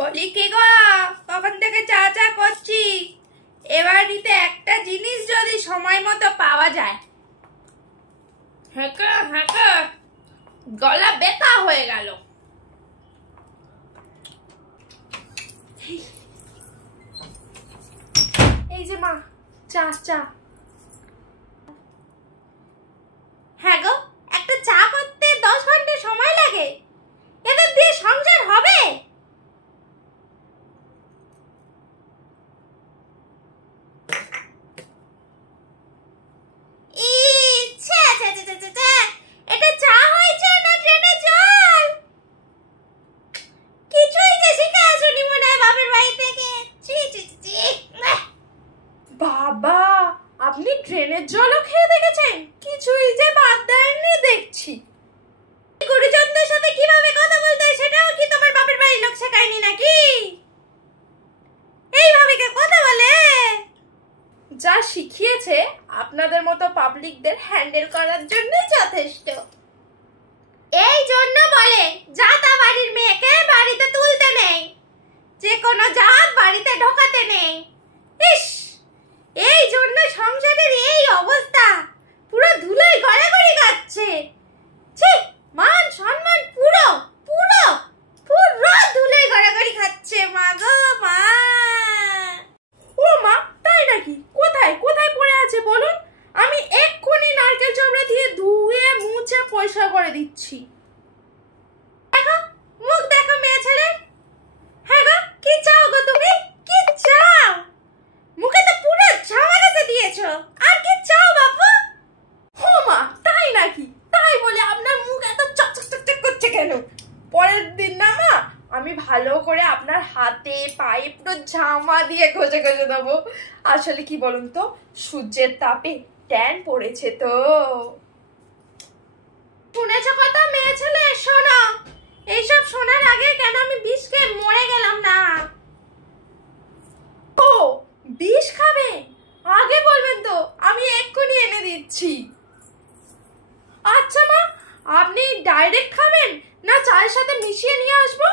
বলি কি গো, কখন থেকে চা চা করছি। এবার নিতে একটা জিনিস যদি সময় মতো পাওয়া যায়। হ্যাঁ হ্যাঁ, গলা ব্যথা হয়ে গেল। এই যে মা, চা চা। হ্যাঁ গো, একটা চা করতে 10 ঘন্টা সময় লাগে। এদের দিয়ে সংসার হবে? এটা চা হয়েছে না ট্রেনের জল? কিছুই যে শিখে আসুনি মনে হয় বাপের বাড়ি থেকে। বাবা, আপনি ট্রেনের জলও খেয়ে দেখেছেন? কিছুই যে বাদ দেননি দেখছি। গুরুজনদের সাথে কিভাবে কথা বলতে হয় সেটাও কি তোমার বাপের বাড়ির লোক শেখায়নি নাকি? এইভাবে কে কথা বলে? যা শিখিয়েছে আপনাদের মতো পাবলিকদের হ্যান্ডেল করার জন্যই যথেষ্ট। এই জন্য বলে জাতা বাড়ির মেয়েকে বাড়িতে তুলতে নেই, যে কোনো জাত বাড়িতে ঢোকাতে নেই। ইস, এই জন্য সংসারের এই অবস্থা, পুরো ধুলোয় গড়াগড়ি খাচ্ছে। ছি, মান সম্মান পুরো পুরো পুরো ধুলোয় গড়াগড়ি খাচ্ছে। মা গো মা। ও মা, তাই নাকি? কোথায় কোথায় পড়ে আছে বলুন, আমি এক্ষুনি নারকেল চোবড়া দিয়ে ধুয়ে মুছে পরিষ্কার করে দিচ্ছি। দেখো, মুখ দেখো মেয়ে ছেলে। হ্যাঁ গো, কি চাও গো তুমি? কি চাও? মুখে তো পুরো জামা কাচে দিয়েছো, আর কি চাও বাপু? ও মা, তাই নাকি? তাই বলে আপনার মুখ এত চকচক চকচক করছে কেন? পরের দিন না মা, আমি ভালো করে আপনার হাতে পায়ে পুরো জামা দিয়ে ঘষে ঘষে দেবো। আসলে কি বলুন তো, সূর্যের তাপে ট্যান পড়েছে তো। শুনেছ কথা মেয়ে ছেলে? শোনো, এইসব শোনার আগে কেন আমি বিষ খেয়ে মরে গেলাম না। ও, বিষ খাবে? আগে বলবেন তো, আমি এক্ষুনি এনে দিচ্ছি। আচ্ছা মা, আপনি ডাইরেক্ট খাবেন না চায়ের সাথে মিশিয়ে নিয়ে আসবো?